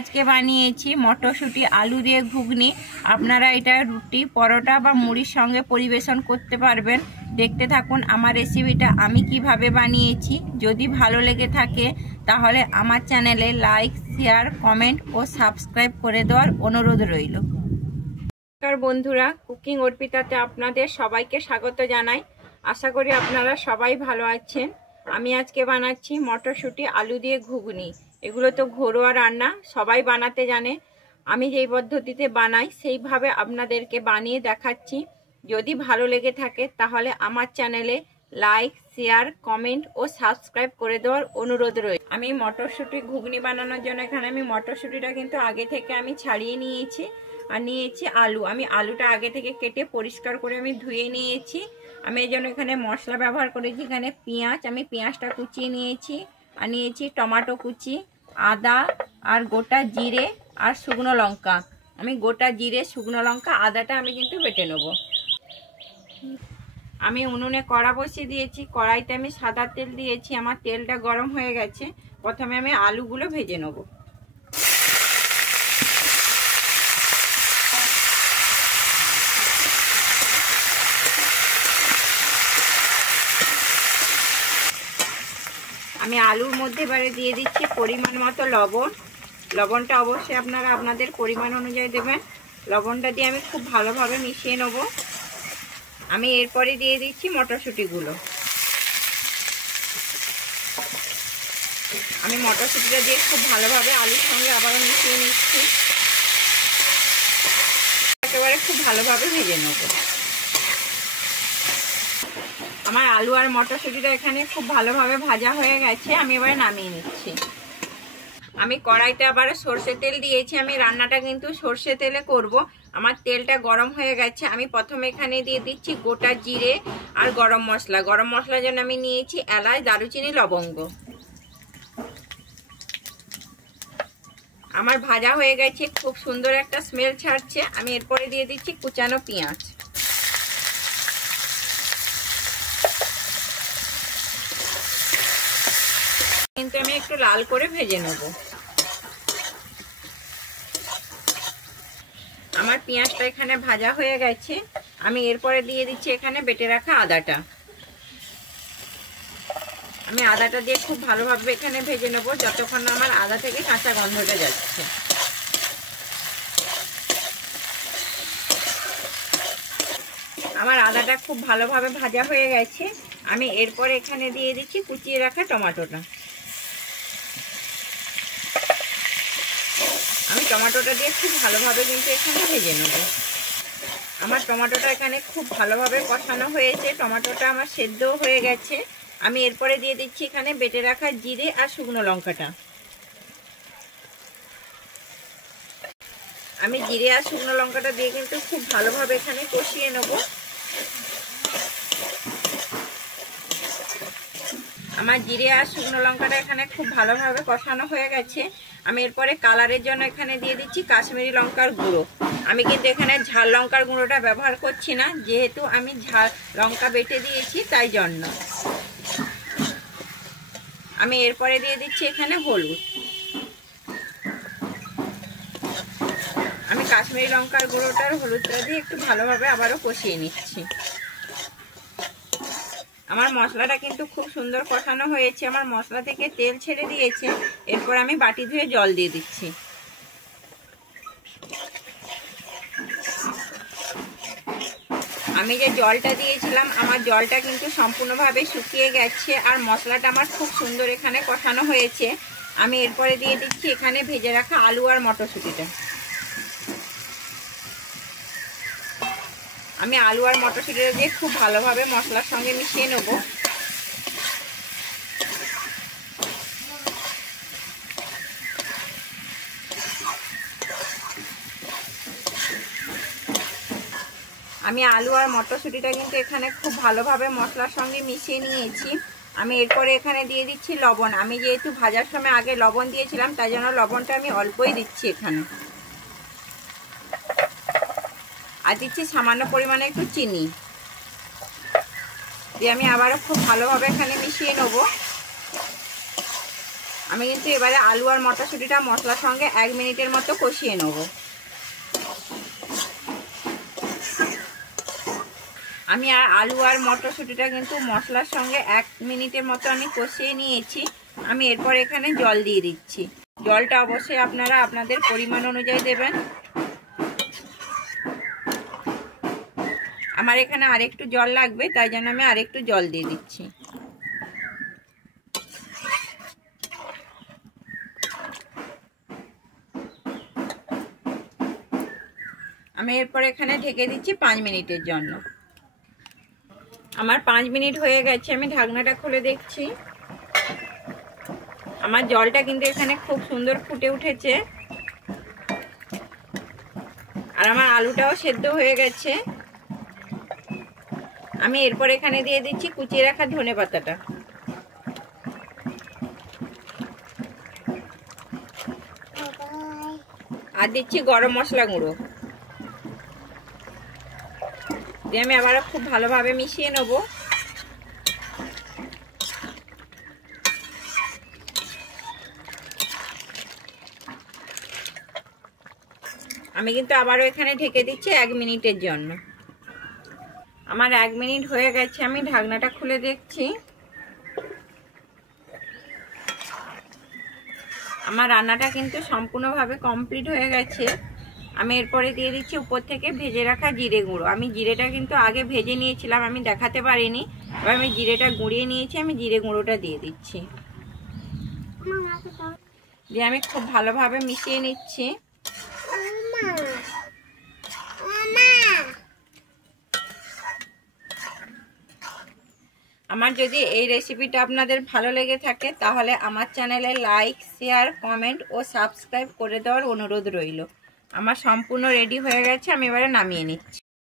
আজকে বানিয়েছি মটরশুঁটি আলু দিয়ে ঘুগনি। আপনারা এটা রুটি, পরোটা বা মুড়ির সঙ্গে পরিবেশন করতে পারবেন। দেখতে থাকুন আমার রেসিপিটা আমি কিভাবে বানিয়েছি। যদি ভালো লেগে থাকে তাহলে আমার চ্যানেলে লাইক, শেয়ার, কমেন্ট ও সাবস্ক্রাইব করে দেওয়ার অনুরোধ রইল। নমস্কার বন্ধুরা, কুকিং অর্পিতাতে আপনাদের সবাইকে স্বাগত জানাই। আশা করি আপনারা সবাই ভালো আছেন। আমি আজকে বানাচ্ছি মটরশুঁটি আলু দিয়ে ঘুগনি। এগুলো তো ঘরোয়া রান্না, সবাই বানাতে জানে। আমি যেই পদ্ধতিতে বানাই সেইভাবে আপনাদেরকে বানিয়ে দেখাচ্ছি। যদি ভালো লেগে থাকে তাহলে আমার চ্যানেলে লাইক, শেয়ার, কমেন্ট ও সাবস্ক্রাইব করে দেওয়ার অনুরোধ রয়েছে। আমি মটরশুঁটি ঘুগনি বানানোর জন্য এখানে আমি মটরশুঁটিটা কিন্তু আগে থেকে আমি ছাড়িয়ে নিয়েছি। আর নিয়েছি আলু। আমি আলুটা আগে থেকে কেটে পরিষ্কার করে আমি ধুয়ে নিয়েছি। আমি এই জন্য এখানে মশলা ব্যবহার করেছি। এখানে পেঁয়াজ, আমি পেঁয়াজটা কুচিয়ে নিয়েছি। আর নিয়েছি টমেটো কুচি, আদা আর গোটা জিরে আর শুকনো লঙ্কা। আমি গোটা জিরে, শুকনো লঙ্কা, আদাটা আমি কিন্তু বেটে নেব। আমি উনুনে কড়া বসিয়ে দিয়েছি। কড়াইতে আমি সাদা তেল দিয়েছি। আমার তেলটা গরম হয়ে গেছে। প্রথমে আমি আলুগুলো ভেজে নেব। আমি আলুর মধ্যে এবারে দিয়ে দিচ্ছি পরিমাণ মতো লবণ। লবণটা অবশ্যই আপনারা আপনাদের পরিমাণ অনুযায়ী দেবেন। লবণটা দিয়ে আমি খুব ভালোভাবে মিশিয়ে নেব। আমি এরপরে দিয়ে দিচ্ছি মটরশুঁটিগুলো। আমি মটরশুঁটিটা দিয়ে খুব ভালোভাবে আলুর সঙ্গে আবারও মিশিয়ে নিচ্ছি। একেবারে খুব ভালোভাবে ভেজে নেব। আমার আলু আর মটরশুঁটিটা এখানে খুব ভালোভাবে ভাজা হয়ে গেছে। আমি এবারে নামিয়ে নিচ্ছি। আমি কড়াইতে আবার সর্ষে তেল দিয়েছি। আমি রান্নাটা কিন্তু সর্ষে তেলে করব। আমার তেলটা গরম হয়ে গেছে। আমি প্রথমে এখানে দিয়ে দিচ্ছি গোটা জিরে আর গরম মশলা। গরম মশলার জন্য আমি নিয়েছি এলাচ, দারুচিনি, লবঙ্গ। আমার ভাজা হয়ে গেছে, খুব সুন্দর একটা স্মেল ছাড়ছে। আমি এরপরে দিয়ে দিচ্ছি কুচানো পেঁয়াজ। কিন্তু আমি একটু লাল করে ভেজে নেব। আমার পেঁয়াজটা এখানে ভাজা হয়ে গেছে। আমি এরপরে দিয়ে দিচ্ছি এখানে বেটে রাখা আদাটা। আমি আদাটা দিয়ে খুব ভালোভাবে এখানে ভেজে নেব যতক্ষণ না আমার আদা থেকে কাঁচা গন্ধটা যাচ্ছে। আমার আদাটা খুব ভালোভাবে ভাজা হয়ে গেছে। আমি এরপরে এখানে দিয়ে দিচ্ছি কুচিয়ে রাখা টমেটোটা। আমি টমেটোটা দিয়ে খুব ভালোভাবে কিন্তু এখানে ভেজে নেব। আমার টমেটোটা এখানে খুব ভালোভাবে কষানো হয়েছে। টমেটোটা আমার সেদ্ধও হয়ে গেছে। আমি এরপরে দিয়ে দিচ্ছি এখানে বেটে রাখা জিরে আর শুকনো লঙ্কাটা। আমি জিরে আর শুকনো লঙ্কাটা দিয়ে কিন্তু খুব ভালোভাবে এখানে কষিয়ে নেব। আমার জিরে আর শুকনো লঙ্কাটা এখানে খুব ভালোভাবে কষানো হয়ে গেছে। আমি এরপরে কালারের জন্য এখানে দিয়ে দিচ্ছি কাশ্মীরি লঙ্কার গুঁড়ো। আমি কিন্তু এখানে ঝাল লঙ্কার গুঁড়োটা ব্যবহার করছি না, যেহেতু আমি ঝাল লঙ্কা বেটে দিয়েছি তাই জন্য। আমি এরপরে দিয়ে দিচ্ছি এখানে হলুদ। আমি কাশ্মীরি লঙ্কার গুঁড়োটার হলুদটা দিয়ে একটু ভালোভাবে আবারও কষিয়ে নিচ্ছি। আমার মশলাটা কিন্তু খুব সুন্দর কষানো হয়েছে। আমার মশলা থেকে তেল ছেড়ে দিয়েছে। এরপর আমি বাটি ধুয়ে জল দিয়ে দিচ্ছি। আমি যে জলটা দিয়েছিলাম আমার জলটা কিন্তু সম্পূর্ণভাবে শুকিয়ে গেছে। আর মশলাটা আমার খুব সুন্দর এখানে কষানো হয়েছে। আমি এরপরে দিয়ে দিচ্ছি এখানে ভেজে রাখা আলু আর মটরশুঁটিটা। আমি আলু আর মটরশুঁটিটা দিয়ে খুব ভালোভাবে মশলার সঙ্গে মিশিয়ে নেব। আমি আলু আর মটরশুঁটিটা কিন্তু এখানে খুব ভালোভাবে মশলার সঙ্গে মিশিয়ে নিয়েছি। আমি এরপরে এখানে দিয়ে দিচ্ছি লবণ। আমি যেহেতু ভাজার সময় আগে লবণ দিয়েছিলাম তাই জন্য লবণটা আমি অল্পই দিচ্ছি এখানে। আর দিচ্ছি সামান্য পরিমাণে একটু চিনি দিয়ে আমি আবারও খুব ভালোভাবে এখানে মিশিয়ে নেব। আমি কিন্তু এবারে আলু আর মটরশুঁটিটা মশলার সঙ্গে 1 মিনিটের মতো কষিয়ে নেব। আমি আলু আর মটরশুঁটিটা কিন্তু মশলার সঙ্গে 1 মিনিটের মতো আমি কষিয়ে নিয়েছি। আমি এরপর এখানে জল দিয়ে দিচ্ছি। জলটা অবশ্যই আপনারা আপনাদের পরিমাণ অনুযায়ী দেবেন। আমার এখানে আরেকটু জল লাগবে, তাই জন্য আমি আরেকটু জল দিয়ে দিচ্ছি। আমি এরপর এখানে ঢেকে দিচ্ছি 5 মিনিটের জন্য। আমার 5 মিনিট হয়ে গেছে, আমি ঢাকনাটা খুলে দেখছি। আমার জলটা কিন্তু এখানে খুব সুন্দর ফুটে উঠেছে আর আমার আলুটাও সেদ্ধ হয়ে গেছে। আমি এরপর এখানে দিয়ে দিচ্ছি কুচিয়ে রাখা ধনেপাতাটা। আর দিচ্ছি গরম মশলা গুঁড়ো দিয়ে আমি আবার খুব ভালোভাবে মিশিয়ে নেব। আমি কিন্তু আবারও এখানে ঢেকে দিচ্ছি 1 মিনিটের জন্য। আমার 1 মিনিট হয়ে গেছে, আমি ঢাকনাটা খুলে দেখছি। আমার রান্নাটা কিন্তু সম্পূর্ণভাবে কমপ্লিট হয়ে গেছে। আমি এরপরে দিয়ে দিচ্ছি উপর থেকে ভেজে রাখা জিরে গুঁড়ো। আমি জিরেটা কিন্তু আগে ভেজে নিয়েছিলাম, আমি দেখাতে পারিনি। এবার আমি জিরেটা গুঁড়িয়ে নিয়েছি, আমি জিরে গুঁড়োটা দিয়ে দিচ্ছি। দিয়ে আমি খুব ভালোভাবে মিশিয়ে নিচ্ছি। আমার যদি এই রেসিপিটা আপনাদের ভালো লেগে থাকে তাহলে আমার চ্যানেলে লাইক, শেয়ার, কমেন্ট ও সাবস্ক্রাইব করে দেওয়ার অনুরোধ রইল। আমার সম্পূর্ণ রেডি হয়ে গেছে, আমি এবারে নামিয়ে নিচ্ছি।